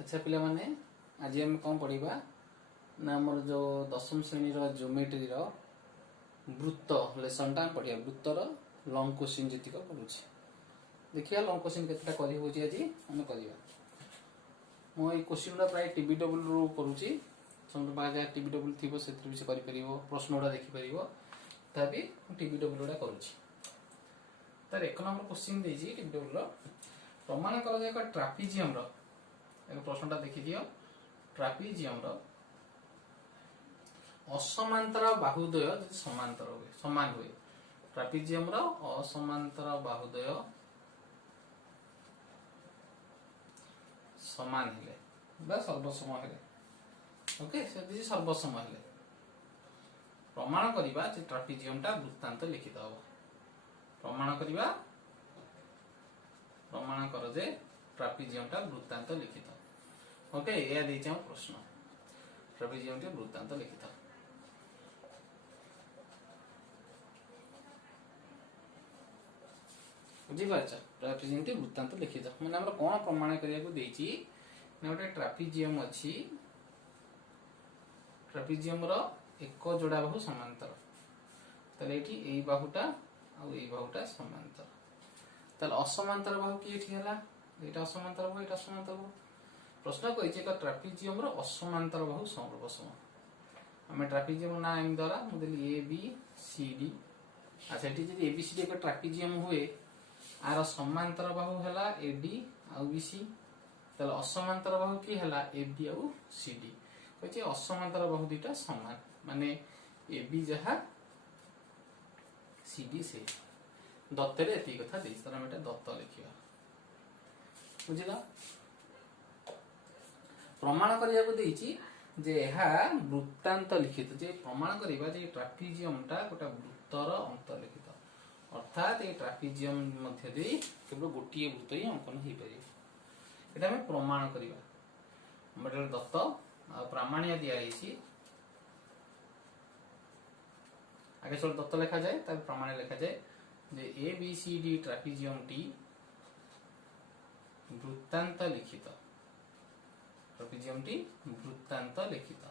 अच्छा पिला माने आज हम कौन पढ़ा ना आमर जो दशम श्रेणी ज्योमेट्री वृत्त लेसन टा पढ़िया वृत्तर लंग क्वेश्चन जीतिक पढ़ुचे देखिए लंग क्वेश्चन केतेटा करी होची आज हम करबा मो ए क्वेश्चन गुडा प्राय टीबीडब्ल्यू रू करूची समझ बाजा टीबीडब्ल्यू थिबो सेतिर भी करि परिबो प्रश्न गुडा देखि परिबो तबी टीबीडब्ल्यू गुडा करूची तार एक नंबर क्वेश्चन देजी टीबीडब्ल्यू रो प्रमाण कर एक ट्रापेजियम रो एक प्रश्नटा देखि दियो ट्रापेजियम रो असमांतर बाहुद्वय यदि समांतर हुए समान हुए ट्रापेजियम रो असमांतर बाहुद्वय समान हेले बा सर्वसम हेले ओके से सर्वसम हेले प्रमाण करिबा जे ट्रापेजियम टा वृत्तांत लिखित हबो प्रमाण करिबा प्रमाण कर जे ट्रापेजियम टा वृत्तांत लिखित ओके या देछि हम प्रश्न ट्रापेजियम टा वृत्तांत लिखित बुझिपारछ ट्रापेजियम टा वृत्तांत लिखित माने हमरा कोन प्रमाण करिया को देछि ने ओटे ट्रापेजियम अछि ट्रापेजियम रो एक जोड़ा बाहु समांतर तले एठी एई बाहुटा आ एई बाहुटा समांतर तले असमांतर बाहु की एठी हला एटा असमांतर बाहु एटा समांतर बाहु प्रश्न कहिছে क ट्रापेजियम रो असमांतर बाहु सर्वसम हमें ट्रापेजियम ना एम द्वारा मोदेली ए बी सी डी अच्छा एठी जदि ए बी सी डी एक ट्रापेजियम हुए आर समांतर बाहु हला A D uh B C तले असमांतर बाहु की हला A B uh C D कहिছে असमांतर बाहु दुटा समान माने ए बी जहा सी डी से दत्तरे एती कथा देछ तर हम एटा दत्त लिखिबा बुझिला प्रमाण करिया को देछि जे एहा वृत्तांत लिखित जे प्रमाण करिबा जे ट्रापेजियम टा गोटा वृत्तर अंतर्लिखित अर्थात ए ट्रापेजियम मध्य दे केवल गोटिए वृत्त ही अंकन हे परिबो एटा हम प्रमाण करिबा हमर दत्त प्रामाण्य दिया आइछि आगे चल दत्त लिखा जाए तब प्रमाण लिखा जाए जे A B C D trapezium टी वृत्तांत लिखित ट्रापेजियम टी वृत्तांत लिखित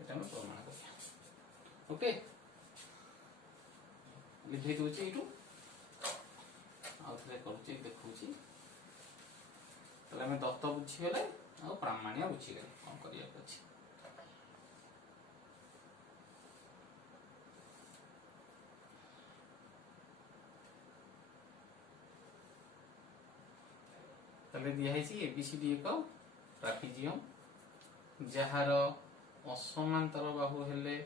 एटा हम प्रमाण करिया ओके लिखि दोछि इटु आउथले करूछि देखौछि तले हम दत्त बुझी गेले आ प्रामाण्य बुझी गेले कोन करिया अछि तले दिया है ए बी सी डी एक ट्रापेजियम जहार असमांतर बाहु हेले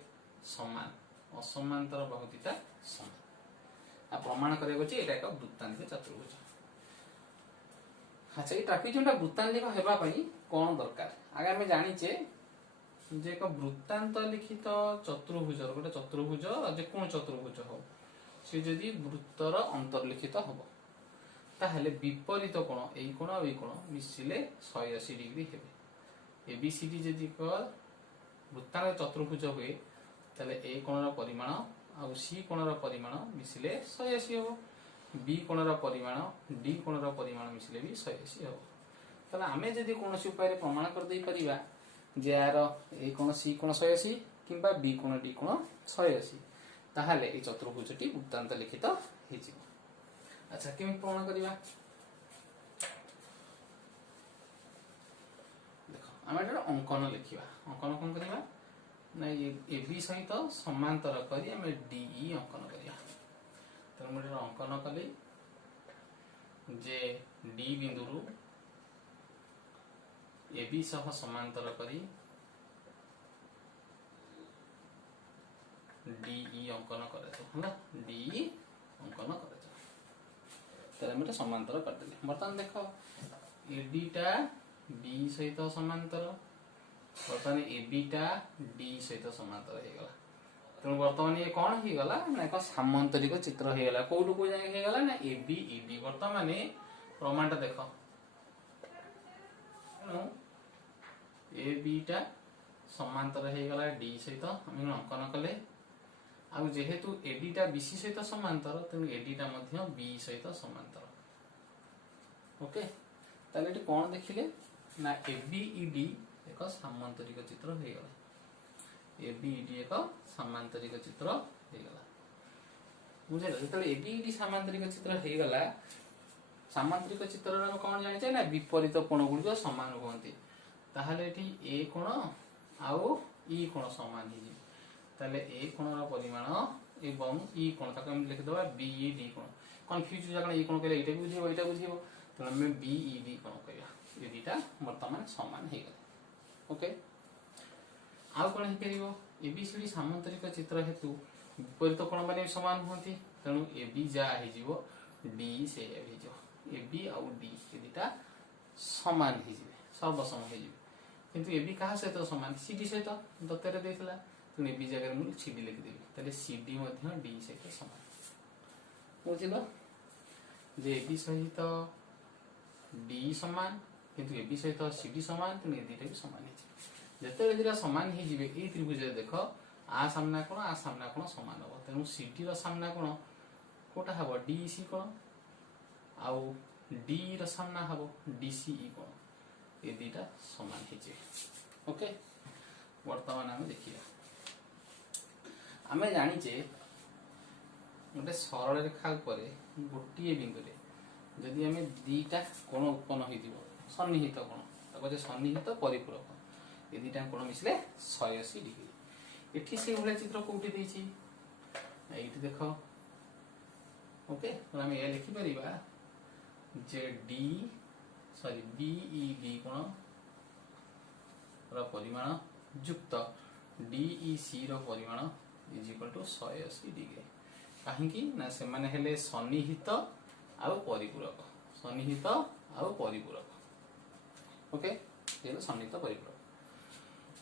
समान असमांतर बाहु दिटा समान आ प्रमाण करिया अछि एटा एक वृत्तांत चतुर्भुज अच्छा ये ट्रापेजियम टा वृत्तांत हेबा पई कोन दरकार आगे हम जानिचे जे एक वृत्तांत लिखित चतुर्भुज गोटे चतुर्भुज जे कोन चतुर्भुज हो से जदी वृत्तर अंतर्लिखित हबो ताहले विपरीत कोण एई कोण आ एई कोण मिसिले 180 डिग्री हेबे एबीसीडी जदी को वृत्तांत चतुर्भुज हुए ताले ए कोणर परिमाण आ सी कोणर परिमाण मिसिले 180 हो बी कोणर परिमाण डी कोणर परिमाण मिसिले भी 180 हो ताले आमे जदी कोनोसी उपाय प्रमाण कर देई परिबा जे आर ए कोण सी कोण 180 किबा बी कोण डी कोण 180 ताहले ए चतुर्भुजटी वृत्तांत लिखित हेछि अच्छा केम प्रमाण करिबा देखो हम एटा अंकन लिखिबा अंकन कोन करिबा ना ए बी सहित समांतर करी हम डी ई अंकन करिया तो हम एटा अंकन कली जे डी बिंदु रु ए बी सह समांतर करी डी ई अंकन करे तो हला डी अंकन करे तले हम समांतर कर देले बर्तमान देखो एडी टा बी सहित समांतर बर्तमान एबी टा डी सहित समांतर हे गला तो बर्तमान ये कोन हे गला ना एक सामांतरिक चित्र हे गला कोडु को जाय हे गला ना एबी ईडी बर्तमान प्रमाणटा देखो नो एबी टा समांतर हे गला डी सहित हम अंकन कले आ जेहेतु एडी टा बीसी सहित समांतर तेनु एडी टा मध्य बी सहित समांतर ओके ताले एटी कोन देखिले ना एबीईडी एक सामांतरिक चित्र हो गला एबीईडी एक सामांतरिक चित्र हो गला बुझे जेतले एबीईडी सामांतरिक चित्र हो गला सामांतरिक चित्र रे कोन जानि छै ना विपरीत कोण गुडी समान होंती ताहले एटी ए कोण आउ ई कोण समान हो जे ताले ए कोण रा परिमाण एवं ई कोण ताको हम लिख दबा बीईडी कोण कंफ्यूज हो जाना ई कोण कहले एटा बुझियो एटा बुझियो तो हम बीईडी कोण कहया ये दीटा वर्तमान समान हो गला ओके आउ कोन हे करिवो एबीसीडी सामांतरिक चित्र हेतु विपरीत कोण माने समान होंती तनु एबी जा हे जीवो डी से हे जीवो एबी आउ डी ये दीटा समान हे जीवे सर्वसम हे जीवे किंतु एबी कहा सहित समान सीडी सहित दत्तरे देथिला तो एबी जगह मु सीडी लिख देबी तले सीडी मध्ये डी सहित समान बुझिलो जे एबी सहित डी समान किंतु एबी सहित सीडी समान तो ए दीटा भी समान हे जते दीटा समान हे जीवे ए त्रिभुज देखो आ सामना कोण समान हो तेनु सीडी रो सामना कोण कोटा हबो डीसी कोण आउ डी रो सामना हबो डीसीई कोण ये दीटा समान हे जे ओके वर्तमान हम देखिया आमे जानि जे गोटे सरल रेखा ऊपर गोटिए बिंदु रे जदि आमे दीटा कोण उत्पन्न होई दिबो सन्निहित कोण ताको जे सन्निहित परिपूरक ये दीटा कोण मिसले 180 डिग्री एठी से भले चित्र कोठी देछि एठी देखो ओके तो हम ये लिखि परिबा जे डी सॉरी बीईडी कोण रा परिमाण युक्त डीईसी रो परिमाण इज इक्वल टू 180 डिग्री काहे कि ना से माने हेले सन्निहित आउ परिपूरक सन्निहित आउ परिपूरक ओके ये सन्निहित परिपूरक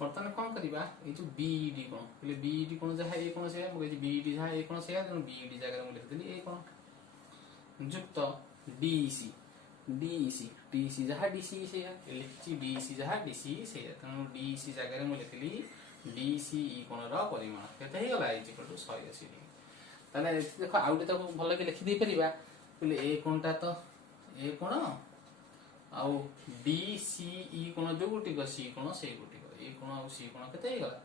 वर्तमान कोन करिबा ए जो बीईडी कोन बोले बीईडी कोन जहा ए कोन से मगे बीईडी जहा ए कोन से तेनु बीईडी जगह मु लिख देली ए कोन युक्त डीईसी डीईसी डीईसी जहा डीसी से लिखची डीईसी जहा डीसी से तेनु डीईसी जगह मु लिखली डीसीई कोन रा परिमाण केते हे गला इज इक्वल टू 180 डिग्री ताने देखो आउटे तो भलो के लिखि दे परिबा बोले ए कोनटा तो ए कोन आउ डीसीई कोन जो गुटी को सी कोन से गुटी को ए कोन आउ सी कोन केते हे गला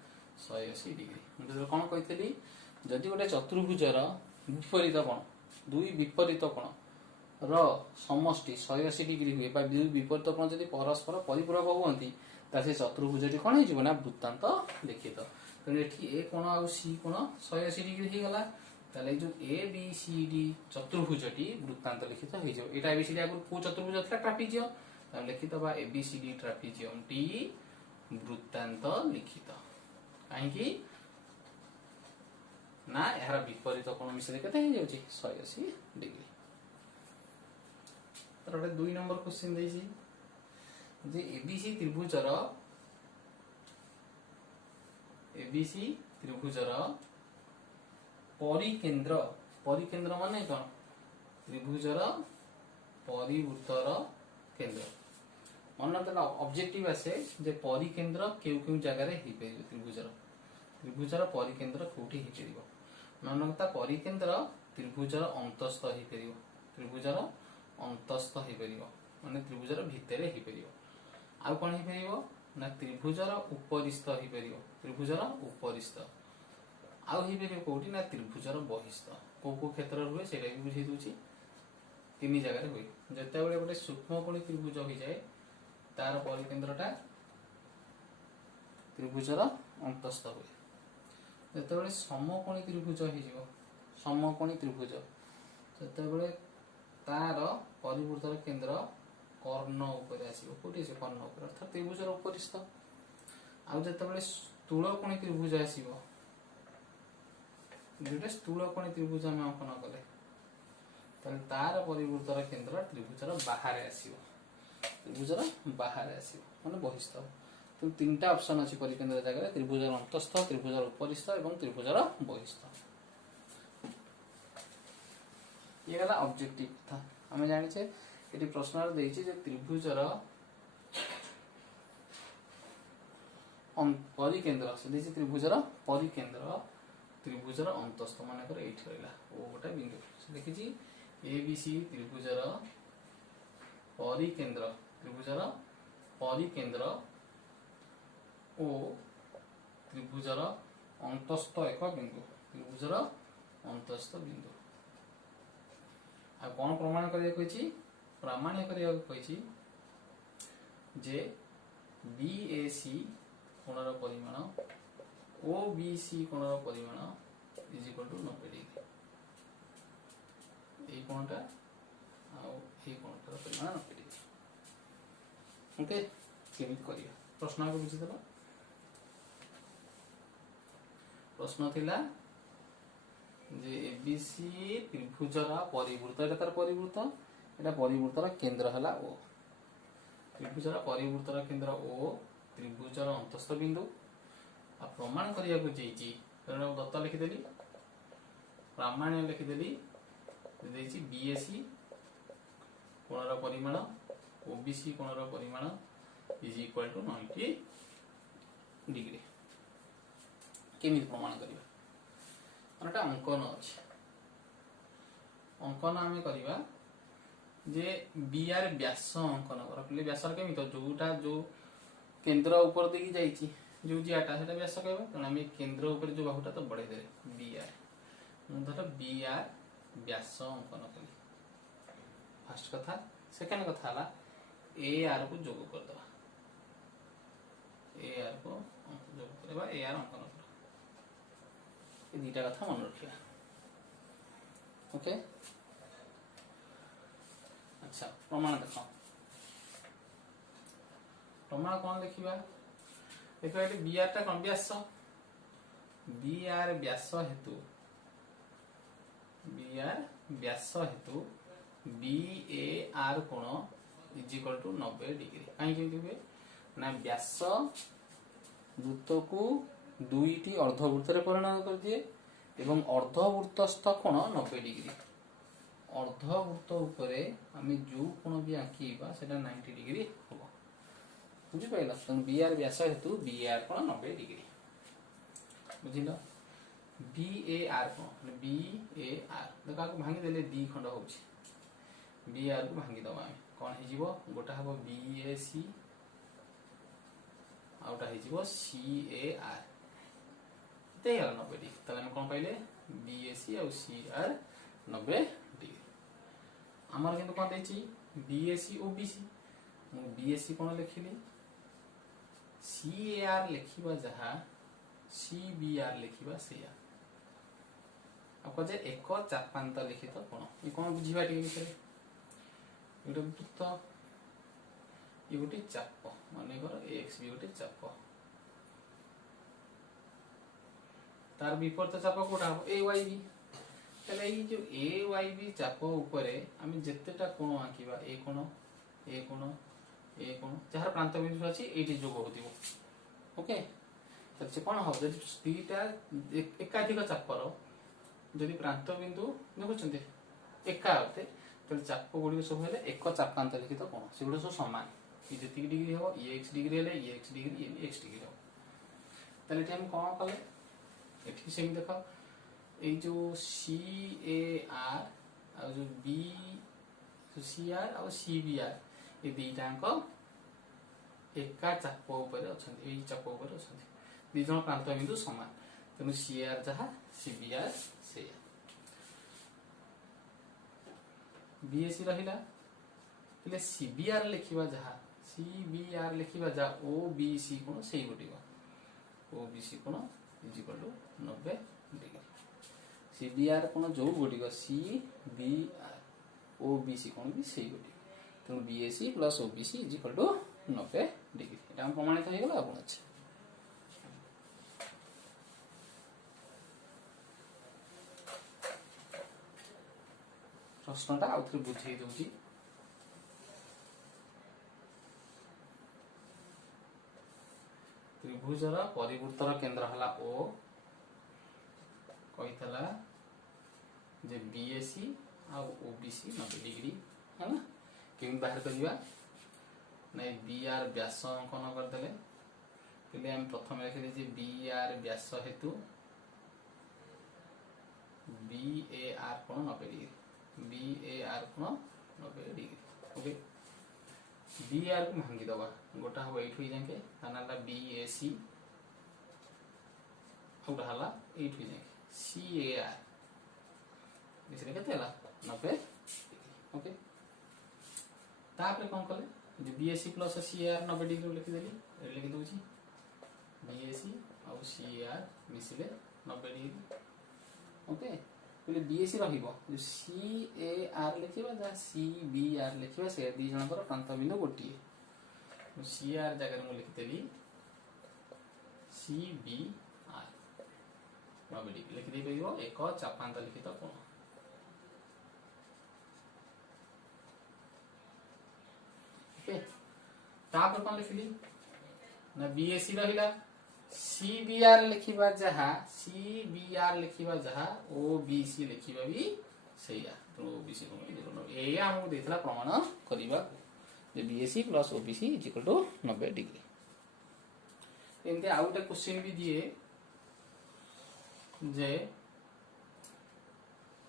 180 डिग्री मतलब कोन कहितली जदि गोटे चतुर्भुजर विपरीत कोण दुई विपरीत कोण र समष्टि 180 डिग्री हुए बा दुई विपरीत कोण जदि परस्पर परिपूरक होवंती तासे चतुर्भुजटी कोन हे जीव ना वृत्तांत लिखित तो एठी ए कोण आउ सी कोण 180 डिग्री हे गला ताले जो ए बी सी डी चतुर्भुजटी वृत्तांत लिखित हो जाओ एटा एबीसीडी आगु को चतुर्भुज था ट्रापेजियम त लिखित बा एबीसीडी ट्रापेजियम टी वृत्तांत लिखित काहे कि ना यार विपरीत कोण मिसले केते हे जाउची 180 डिग्री तर 2 नंबर क्वेश्चन देछि जे एबीसी त्रिभुजर परिकेंद्र माने कोन त्रिभुजर परिवृत्तर केंद्र मन तो ऑब्जेक्टिव आसे जे परिकेंद्र केउ जगह रे हि परिबो त्रिभुजर परिकेंद्र कोठी हि परिबो मनकता परिकेंद्र त्रिभुजर अंतस्थ हि परिबो त्रिभुजर अंतस्थ हि परिबो माने त्रिभुजर भितरे हि परिबो आ कोन हि परिबो ना त्रिभुजर उपरिस्थ हि परिबो त्रिभुजर उपरिस्थ आ हि परिबो कोठी ना त्रिभुजर बहिस्थ को क्षेत्र हुए सेटा भी बुझे दूची तीन जगह रे हुए जते बेले गोटे सूक्ष्मकोणी त्रिभुज हो जाए तार परिकेंद्रटा त्रिभुजर अंतस्थ हुए जते बेले समकोणी त्रिभुज हो जिवो समकोणी त्रिभुज जते बेले तार परिवृत्तर केंद्र कर्ण ऊपर आसीबो कोठी से कर्ण ऊपर अर्थात त्रिभुजर उपरिस्थ आ जते बेले स्थूलकोणी त्रिभुज आसीबो जेटा स्थूलकोणी त्रिभुज हम अंकन कले तले तार परिवृत्तर केंद्र त्रिभुजर बाहर आसीबो त्रिभुजर बाहर आसीबो माने बहिस्थ तो तीनटा ऑप्शन अछि परिकेंद्र जगह त्रिभुजर अंतस्थ त्रिभुजर उपरिस्थ एवं त्रिभुजर बहिस्थ ये गला ऑब्जेक्टिव था हमें जानि छे एटी प्रश्न रे देछि जे त्रिभुजर परिकेंद्र से देछि त्रिभुजर परिकेंद्र त्रिभुजर अंतस्थ माने कर एठी रहला ओ गोटा बिंदु देखि छी एबीसी त्रिभुजर परिकेंद्र त्रिभुजर परिकेंद्र ओ त्रिभुजर अंतस्थ एक बिंदु त्रिभुजर अंतस्थ बिंदु आ कौन प्रमाण करिया प्रमाण करिया जे BAC कोणर परिमाण OBC कोणर परिमाण इज इक्वल टू 90 डिग्री ए कोणटा आ ए कोणटार परिमाण 90 डिग्री ओके केमित करिया प्रश्न को बुझी देबा प्रश्न थिला जे ABC त्रिभुजर परिवृत्त एटा तार परिवृत्त एटा परिवृत्तर केंद्र हला O त्रिभुजर परिवृत्तर केंद्र O त्रिभुजर अंतस्थ बिंदु आ प्रमाण करिया को जेची तेणु दत्त लिखि देली प्रामाण्य लिखि देली देची BAC कोणर परिमाण OBC कोणर परिमाण इज इक्वल टू 90 डिग्री केमि प्रमाण करिया अनटा अंकन अछि अंकन आमे करिवा जे BR व्यास अंकन रखले व्यास केमि तो जोटा जो केंद्र ऊपर देखि जाईची जो जियाटा सेटा व्यास कहबा तने हम केंद्र ऊपर जो बाहुटा तो बढ़े दे BR धर BR व्यास अंकन करी फर्स्ट कथा सेकंड कथा हला AR को जोग कर दवा AR को जोग करबा AR अंकन कर ए दीटा कथा मन रखिया ओके अच्छा प्रमाण देखो प्रमाण कौन लिखिबा देखो एटी BR टा कोन व्यास BR व्यास हेतु BR व्यास हेतु BAR कोण इज इक्वल टू 90 डिग्री काहे के दिबे ना व्यास वृत्त को दुईटी अर्धवृत्त रे परिणत कर दिए एवं अर्धवृत्तस्थ कोण 90 डिग्री अर्धवृत्त ऊपरे आमे जो कोण भी आकीबा सेटा 90 डिग्री होबो बुझी पाइला तन BR व्यास हेतु BR कोण 90 डिग्री बुझिलो BAR कोण BAR देखा को भांगी देले दी खंड होछि BR को भांगी दबा आमे कोन हे जीवो गोटा हबो BAC आउटा हे जीवो CAR ते 90 डिग्री तले हम कोन पाइले BAC और CR 90 डिग्री हमर किंतु कोन देछि BAC OBC मु BAC कोन लिखिली CAR लिखिबा जहा CBR लिखिबा सेया आपको जे एक चापांत लिखित कोन ई कोन बुझिबा टिके विषय एटा वृत्त ये गोटे चाप माने कर एक्स भी गोटे चाप तार विपरीत चाप कोटा ए वाई बी तले ई जो ए वाई बी चाप ऊपर हम जेतेटा कोण आंकीबा ए कोण ए कोण ए कोण जहार प्रांत बिंदु अछि एटी जोग होतिबो ओके त से कोण हो जदि दुईटा एकाधिक चापर जदि प्रांत बिंदु देखुचंते एका होते तले चाप गुडी सब हेले एक चापांत लिखित कोण सेगुडा सब समान ई जति डिग्री हो ये x डिग्री हेले ये x डिग्री ये x डिग्री हो तले हम कोन कले एठी सेम देखो ए जो CAR और जो B जो CR और CBR ये दीटांक एका चाप ऊपर अछंती ए चाप ऊपर अछंती दी जण प्रांत बिंदु समान तेनु CR जहा CBR से BAC रहिला पले CBR लिखिबा जहा CBR लिखिबा जा OBC कोन सेही गोटिबा OBC कोन is equal to 90 degree CBR कोन जो गोटिबा CBR OBC कोन भी सेही गोटिबा तो BAC plus OBC is equal to 90 degree एटा हम प्रमाणित हो गेला आपण अछि प्रश्नटा आउथरे बुझेई दउची त्रिभुजर परिवृत्तर केंद्र हला O कहितला जे BAC आ OBC 90 डिग्री है ना केमि बाहर करिवा नै BR व्यास अंकन कर देले पहिले हम प्रथम लिखले जे BR व्यास हेतु BAR कोण 90 डिग्री BAR कोण 90 डिग्री ओके बी आर को भांगी दबा गोटा हम एट हुई जाके ताना बी ए सी गोटा हला एट हुई जाके सी ए आर इसरे केते हला 90 ओके तापर कोन कले जे B A C plus C A R 90 degree लिखि देली लिखि दोची बी ए सी और सी ए आर मिसिले 90 डिग्री ओके बोले बीएससी रहिबो जो सी ए आर लिखिबा जा सी बी आर लिखिबा से दी जनकर प्रांत बिंदु गोटी सी आर जगह में लिखि देली सी बी आर नबेडी लिखि दे परिबो एक चापांत लिखित कोण ओके तापर कोन लिखिली ना बीएससी रहिला CBR लिखिबा जहा CBR लिखिबा जहा OBC लिखिबा भी सहीया तो OBC को ए हमको देथला प्रमाण करिबा जे BSc प्लस OBC = 90 डिग्री एंते आउटा क्वेश्चन भी दिए जे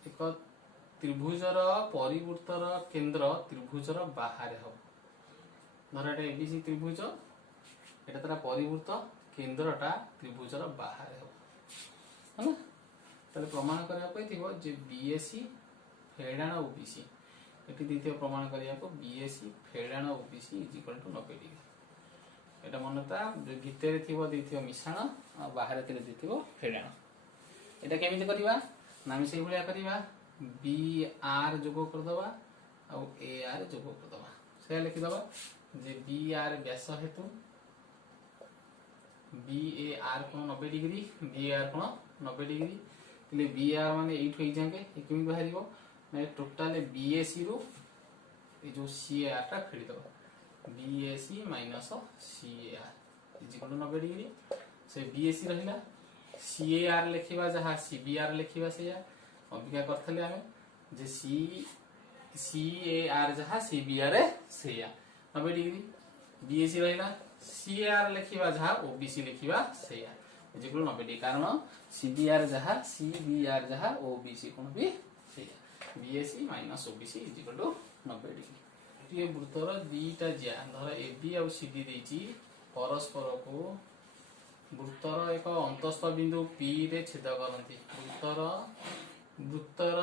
एक त्रिभुजर परिवृत्तर केंद्र त्रिभुजर बाहर हो धर एटा ABC त्रिभुज एटा तरा परिवृत्त केंद्रटा त्रिभुजर बाहर हो है ताले प्रमाण करिया पई थिबो जे बीएससी फेडाण ओबीसी एटी द्वितीय प्रमाण करिया को बीएससी फेडाण ओबीसी = 90 डिग्री एटा मनता जे भितरे थिबो द्वितीय मिश्रण आ बाहर थिले द्वितीय फेडाण एटा केमिति करिवा नामी सेही भलिया करिवा बी आर जोग कर दबा आ ए आर जोग कर दबा से लिखि दबा जे बी आर व्यास हेतु बी ए आर कोण 90 डिग्री बी आर कोण 90 डिग्री तले बी आर माने 8 होई जाके केमि बाहरिबो ने टोटल बीएससी रो ए जो सी ए आर ता फेडी दबो BSC minus C A R = 90 degree से बीएससी रहिला सी ए आर लिखिबा जहा सी बी आर लिखिबा से या अभिका करथले हमें जे सी ए आर जहा सी बी आर से या 90 डिग्री बीएससी रहिला सीआर लिखिबा जहा ओबीसी लिखिबा सेया इजिकल 90 डिग्री कारण सीबीआर जहा सीबीआर जहा ओबीसी कोन भी सेया बीएससी माइनस ओबीसी इजिकल 90 डिग्री ये वृत्तर दीटा ज्या धर एबी और सीडी देची परस्पर को वृत्तर एक अंतस्थ बिंदु पी रे छेद करंती वृत्तर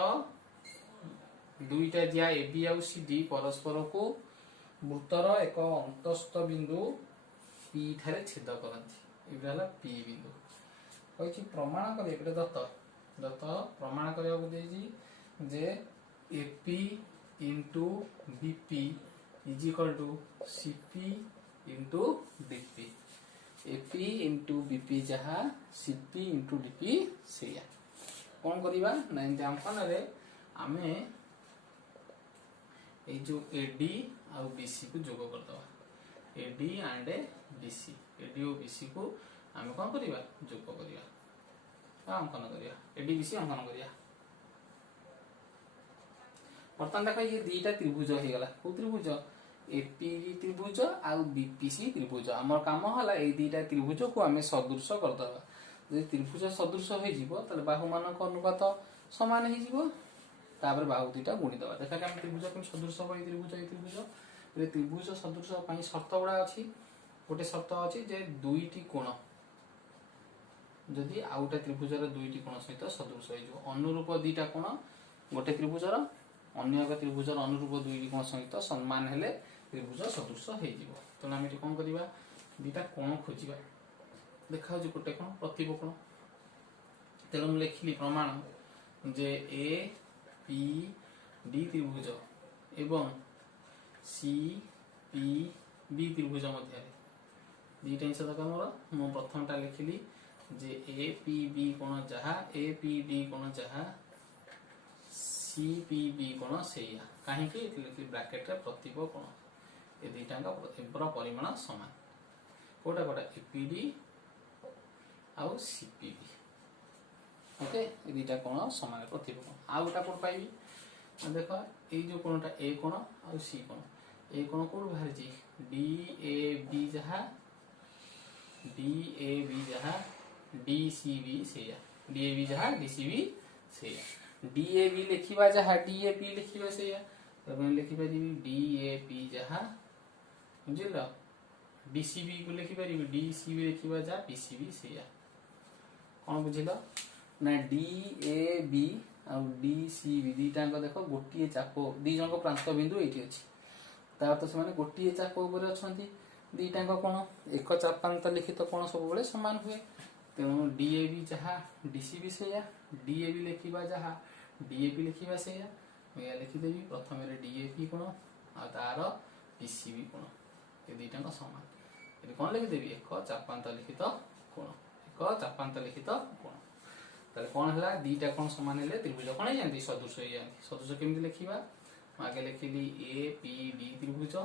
दुईटा ज्या एबी और सीडी परस्पर को वृत्तर एक अंतस्थ बिंदु पी ठारे छेद करंती एबे हला पी बिंदु होइछि प्रमाण करे एबे दत्त प्रमाण करया को देजी जे AP into BP = CP into DP AP into BP जहा सीपी इनटू डीपी सेया कोन करिबा ना एग्जांपल रे आमे ए जो एडी और बीसी को जोग कर दवा एडी एंड बीसी एडी और बीसी को आमे कोन करिबा जोग करिया अंकन करिया एडी बीसी अंकन करिया वर्तमान देखो ये दीटा त्रिभुज हो गला को त्रिभुज एपी त्रिभुज और बीपीसी त्रिभुज हमर काम हला ए दीटा त्रिभुज को आमे सदृश कर दवा जे त्रिभुज सदृश हो जिवो तले बाहु मानक अनुपात समान हो जिवो तापर बाहु दीटा गुणी दवा देखा हम त्रिभुज को सदृश होई त्रिभुज सदृश पई शर्त गुडा अछि गोटे शर्त अछि जे दुईटी कोण जदि आउटा त्रिभुजर दुईटी कोण सहित सदृश होई जो अनुरूप दीटा कोण गोटे त्रिभुजर अन्य एक त्रिभुजर अनुरूप दुईटी कोण सहित समान हेले त्रिभुज सदृश होई जिवो तो हम एटी कोन करिबा दीटा कोण खोजिबा देखा जे गोटे कोण प्रतिब कोण तेल हम लिखली प्रमाण जे ए पी डी त्रिभुज एवं सी पी बी त्रिभुज मध्य दीटा जिंस दरकार मोर मु प्रथमटा लिखिली जे ए पी बी कोण जहा ए पी डी कोण जहा सी पी बी कोण सेया काहे कि लिखली ब्रैकेट रे प्रतिब कोण ए दीटा का प्रतिबर परिमाण समान कोटा कोटा एपीडी और सीपीबी ओके ए दीटा कोण समान प्रतिब कोण आ गोटा कोण पाइबी देखो ए जो कोणटा ए कोण और सी कोण ए कोण कोड बाहर जी डी ए बी जहा डी सी बी सेया डी ए बी जहा डी सी बी सेया डी ए बी लिखिबा जहा डी ए पी लिखिबा सेया तब हम लिखिबा जी डी ए पी जहा बुझिल डीसीबी को लिखि पारि डीसीबी लिखा जा पीसीबी से कौन बुझिल ना डीएबी आ डीसीबी दीटा देख गोटे चाप दी जन प्रांत बिंदु ये अच्छी तार तो से गोटे चाप उपर अच्छा दीटा कौन एक चापांत लिखित कौन सब सामान हुए तेणु डीएबी जहाँ डीसीबी से डीएबी लिखा जहाँ डीएपी लिखा से लिखिदेवी प्रथम डीएपी कोण आ तार पीसीबी कोण ये दुईटा सामान ये कौन लिखिदेवी एक चापांत लिखित कोण एक चापांत लिखित कोण ताले कौन है दीटा कौन सामान है त्रिभुज कौन हो जाती सदृश हो जाती सदृश केमती लिखा आगे लिखिली ए पी डी त्रिभुज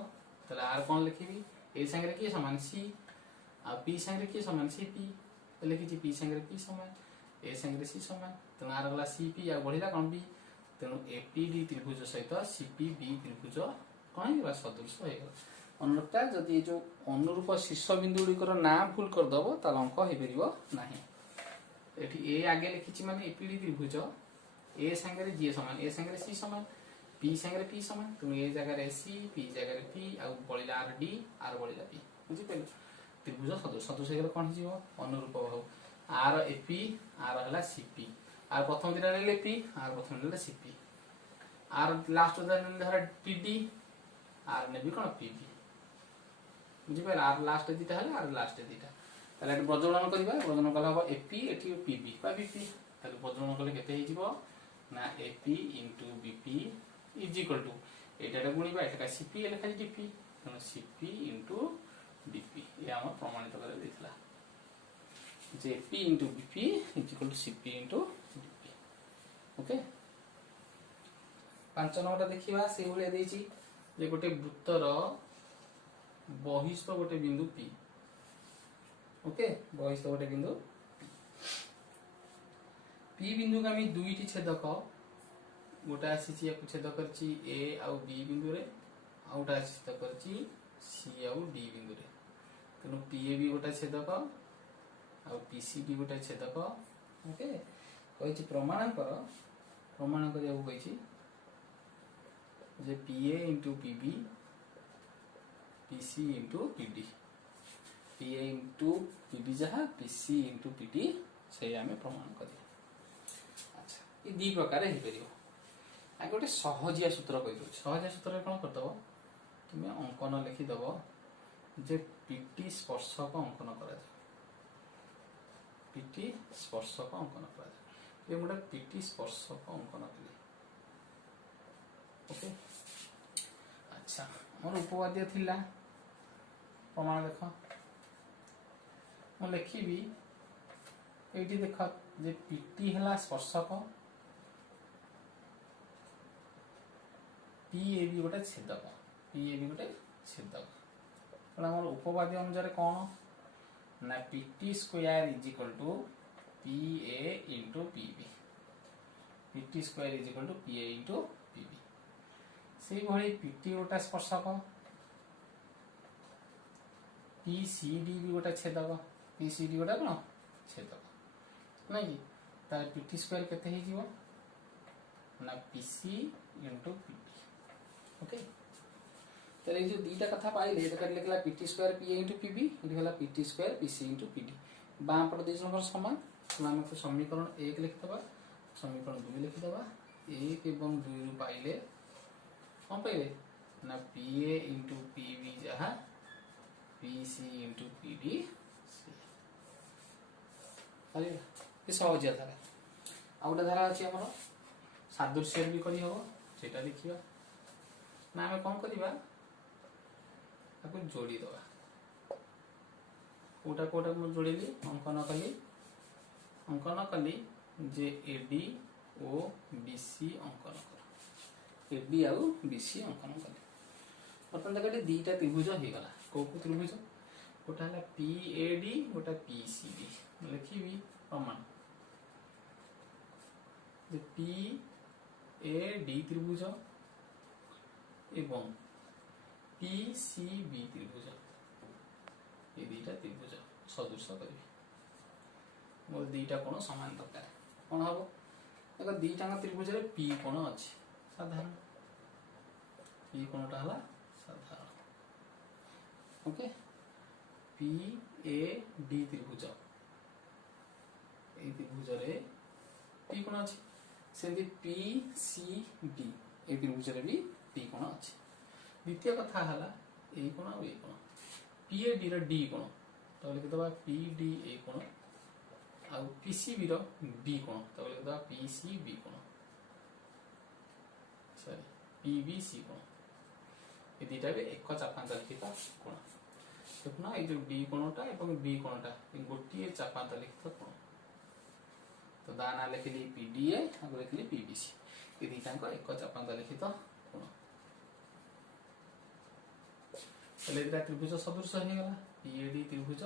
ताले आर कौन लिखी ए सांगे किए सामान सी आ पी सांगे किए सामान सी पी लिखी पी सांगे पी सामान ए सांगे सी सामान तेणु आर गला सी पी आ बढ़िला कौन बी तेणु एपीडी त्रिभुज सहित सीपीबी त्रिभुज कौन हो सदृश हो अनुरूपता जदि जो अनुरूप शीर्ष बिंदु गुड़िकर ना भूल करदेव तार अंक हो पार ना ये ए आगे लिखी माने एपीडी त्रिभुज ए सांगे जी सामान ए सांगे सी सामान पी सांगे पी सामान तेणु ए जगह सी पी जगह पी आ बढ़िला आर डी आर बढ़िला पी बुझिपारे त्रिभुज सदृश सदृश कौन हो अनुरूप भाव आर एपी आर है सीपी आर प्रथम दिन ने पी आर प्रथम दिन सीपी आर लास्ट धर पीडी आर ने कौन पीबी बुझिपारे आर लास्ट दीटा है आर लास्ट दीटा ताले प्रज्वलन करबा प्रज्वलन कला हो एपी एटी पीबी बा बीपी ताले प्रज्वलन कले केते हे जिवो ना AP into BP is equal to एटा गुणिबा एटा सीपी लिखा डीपी तेणु सीपी इनटू डीपी ये हम प्रमाणित कर देथिला जे P into BP is equal to CP into DP okay 5 number देखिबा से भले देछि जे गोटे वृत्तर बहिस्थ गोटे बिंदु पी ओके बहिस्थ गोटे बिंदु पी बिंदु का दुईटी छेदक गोटे आसी छेद कर ए आउ बी बिंदु रे आ गोटे छेद कर सी आउ डी बिंदु रे तेणु पीए भी गोटे छेदक आउ पीसी भी गोटे छेदक ओके कही प्रमाण करिया कही जे PA into PB PC into PD PA into PD जहाँ पीसी इंटू पीडी से आम प्रमाण करिया अच्छा ये दी प्रकार हो पार आगे गोटे सहजिया सूत्र कही दूसरी सहजिया सूत्र कौन करदेव तुम्हें अंकन लिखिदेव जे पीटी स्पर्शक अंकन कर पीटी स्पर्शक अंकन कर गोटे पीटी स्पर्शक अंकन कली ओके अच्छा मोर उपवाद्य थिला प्रमाण देख मैं लिखी ये देख जे पीटी है स्पर्शक पी ए भी गोटे छेदक पी ए भी गोटे छेदक आम उपवाद्य अनुसार कौन ना PT square is equal to P A into PB PT square is equal to P A into PB से भली पीटी गोटे स्पर्शक पीसीडी भी गोटे छेदक पीसीडी गोटे कौन छेदक नहीं कि पीटी स्क्वायर केते ही जीवो ना पीसी इंटू पीटी ओके तो ये जो दीटा कथा पाइले ये कर लिखला PT square P into PB ये होला PT square PC into PD बाम पट दिस नंबर समान हम को समीकरण 1 लिख दबा समीकरण 2 लिख दबा 1 एवं 2 रु पाइले हम पाइले ना पीए इंटू पीबी जहाँ पीसी इंटू पीडी अरे ये सहजिया धारा आ गोटे धारा अच्छी आम सादृश्य भी करी हम सेटा देखिए ना आम कौन करवा जोड़ी दबा कोटा कोटा जोड़ेली अंकन कली जे एडी ओ बीसी अंकन कर एडी आउ बीसी अंकन कली बर्तमान देख दीटा त्रिभुज हो गला को त्रिभुज गोटा है पीएडी गोटा पीसीडी लिखी प्रमाण पी ए डी त्रिभुज एवं पीसीबी त्रिभुज ये दीटा त्रिभुज सदृश करी मोर दीटा कोण समान दरकार कौन हम देखो दीटा त्रिभुज रे पी कोण अच्छी साधारण पी कोणटा है साधारण ओके पी ए डी त्रिभुज ए त्रिभुज रे टी कोण अछि सेमती पी सी डी ए त्रिभुज रे भी टी कोण अछि द्वितीय कथा हला ए कोण आ ए कोण पी ए डी रो डी कोण तो लिख दबा पी डी ए कोण आ पी सी बी रो बी कोण तो लिख दबा पी सी बी कोण सॉरी पी बी सी कोण ए दुटा भी एक चापांतलिखित कोण देखुना ये जो डी कोणटा एवं बी कोणटा गोटे चापांतलिखित कोण तो दाना लिखिली पीडीए आगे लिखिली पीबीसी ये दुटा एक चापांतलिखित कोण पहले दुटा त्रिभुज सदृश हो गला पीएडी त्रिभुज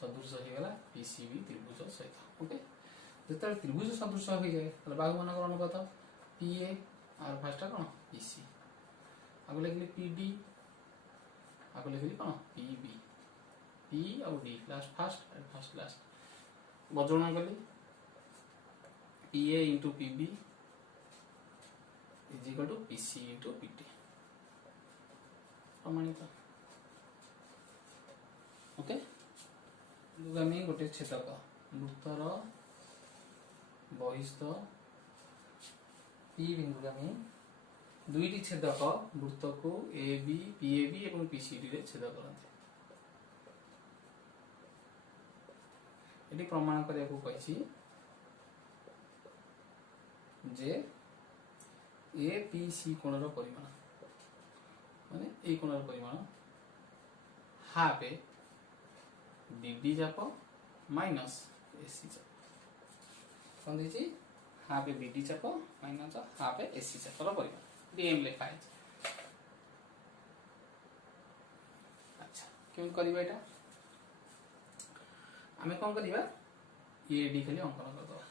सदृश हो गला पीसीबी त्रिभुज सहित ओके जेते त्रिभुज सदृश हो जाए तले बाहु मानकर अनुपात पीए और फर्स्ट कोन पीसी आगे लिखिली पीडी आगे लिखिली कोन पीबी पी और D last first and first last बजणा कली PA into PB is equal to PC into PT प्रमाणित ओके दुगामी गोटे छेदक वृत्तर बहिस्थ पी बिंदुगामी दुईटी छेदक वृत्त को A B P A B और पीसीडी रे छेद करते एटी प्रमाण करिया को कहिछि जे ए पी सी कोणर परिमाण माने ए कोणर परिमाण हाफ ए बीडी जाप माइनस एसी जाप कोन दिछि हाफ ए बीडी जाप माइनस हाफ ए एसी जाप रो परिमाण डीएम लिखा है अच्छा क्यों करिबा एटा आमे कोन करिबा ए डी खाली अंकन कर दवा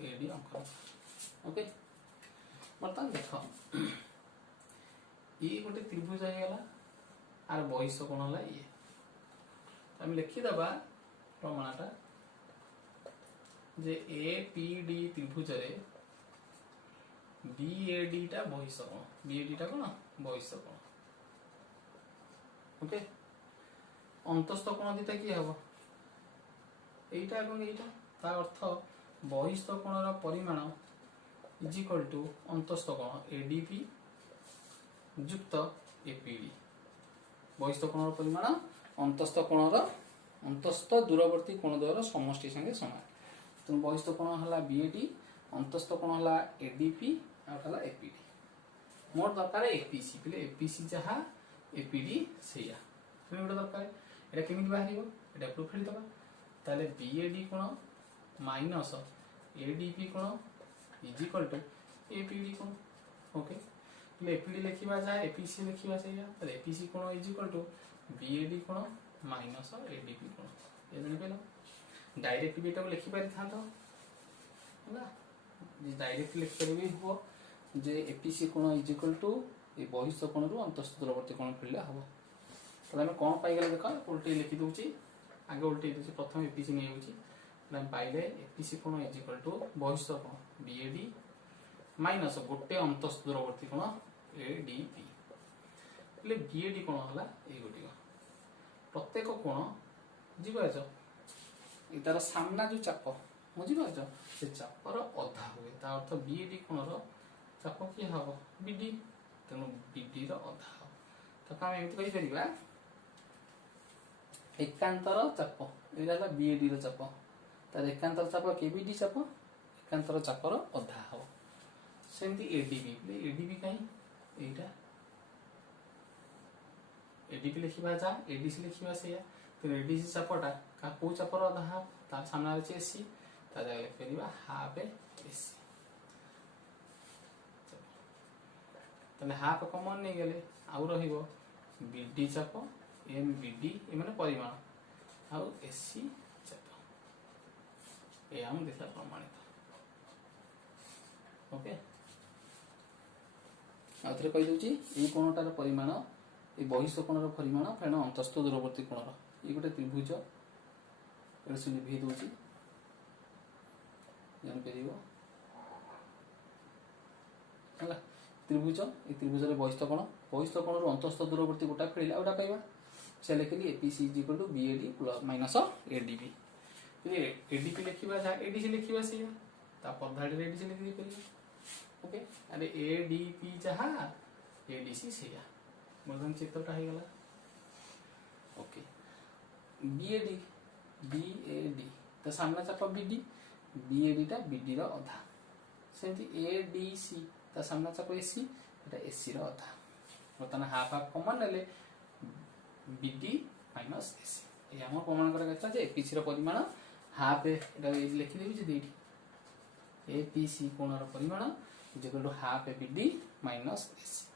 ए डी अंकन ओके बर्तमान देखो ये गोटे त्रिभुज हो गला आर बहिष्ठ कोण हला ये हम लिखि दबा प्रमाणटा जे ए पी डी त्रिभुज रे बी ए डी टा बहिष्ठ कोण बी ए डी टा कोन बहिष्ठ कोण ओके अंतस्थ कोण दिटा की हबो एटा एवं एटा तार अर्थ बहिष्ठ कोणर परिमाण इज इक्वल टू अंतस्थ कोण एडीपी युक्त एपीडी बहिष्ठ कोणर परिमाण अंतस्थ कोणर अंतस्थ दूरवर्ती कोण द्वयर समष्टि संगे समान तो बहिष्ठ कोण हला बीएडी अंतस्थ कोण हला एडीपी आ हला एपीडी मोर दरकार एपीसी पले एपीसी जहा एपीडी सेया तुम गोटे दरकार एटा केमिति बाहरिबो एटा प्रूफ हेल दबा ताले बीएडी कोण माइनस एडीपी कोण इज इक्वल टू एपीडी कोण ओके पले एपीडी लिखिबा जाय एपीसी लिखिबा सेया ताले एपीसी कोण इज इक्वल टू बीएडी कोण माइनस एडीपी कोण ये जने पेलो डायरेक्ट बीटा को लिखि पारि थांतो होला जे डायरेक्ट लिख करबी हो जे एपीसी कोण इज इक्वल टू ए बहिष्ठ कोण रु अंतस्थ दूरवर्ती कोण फिरले हबो तो हम कोन पाइ गेले देखो उल्टी लिखि दोची आगे उल्टी दोची प्रथम एपीसी नै होची हम पाइले एपीसी कोण इज इक्वल टू बहिष्ठ कोण बीएडी माइनस गोटे अंतस्थ दूरवर्ती कोण एडीपी ले बीएडी कोण हला ए गोटी प्रत्येक कोण बुझिपारछ तार सामना जो चाप बुझिपारछ से चापर अधा हुए ता अर्थ बीएडी कोणर चाप कि हबो बीडी तेनु बीडी रो अधा हो तो हम एमति कहि परिबा एकांतर चाप एला बीएडी रो चाप तार एकांतर चाप केबीडी चाप एकांतर चापर अधा हो सेमति एडीबी काई एटा एडीपी लिखिबा जा एडीसी लिखिबा सेया तो एडीसी चापटा का को चापर अधा हाफ तार सामना रे एसी ता जाय लिख परिबा हाफ एसी तने हाफ कॉमन नै गेले आउ रहिबो बीडी चाप एम बीडी ए माने परिमाण आउ एसी चाप ए हम देखा प्रमाणित ओके आउथरे कहि दोची ए कोणटार परिमाण ए बहिष्ठ कोणर परिमाण फेण अंतस्थ दूरवर्ती कोणर ये गोटे त्रिभुज एटा से लिखि दोची जान परिबो हला त्रिभुज ए त्रिभुज बहिस्थ कोण रु अंतस्थ दूरवर्ती गोटा फेरिले आउटा पाइबा से लिखिली APC is equal to BAD plus minus ADB ADP लिखिबा जा एडीसी लिखिबा से ता पधाड़ी रे एडीसी लिखि परिबा ओके अरे एडीपी जहा एडीसी सेया मोरन चित्रटा हे गला ओके बीएडी बीएडी तो सामना चाप बीडी बीएडी टा बीडी रो अधा सेंती एडीसी ता सामना चाप एसी एटा एसी रो अधा बतन हाफ हाफ कॉमन लेले बीडी माइनस एसी ए हम प्रमाण करा गता जे एपीसी रो परिमाण हाफ एटा लिखि देबी जे देठी एपीसी कोण रो परिमाण is equal to half BD minus AC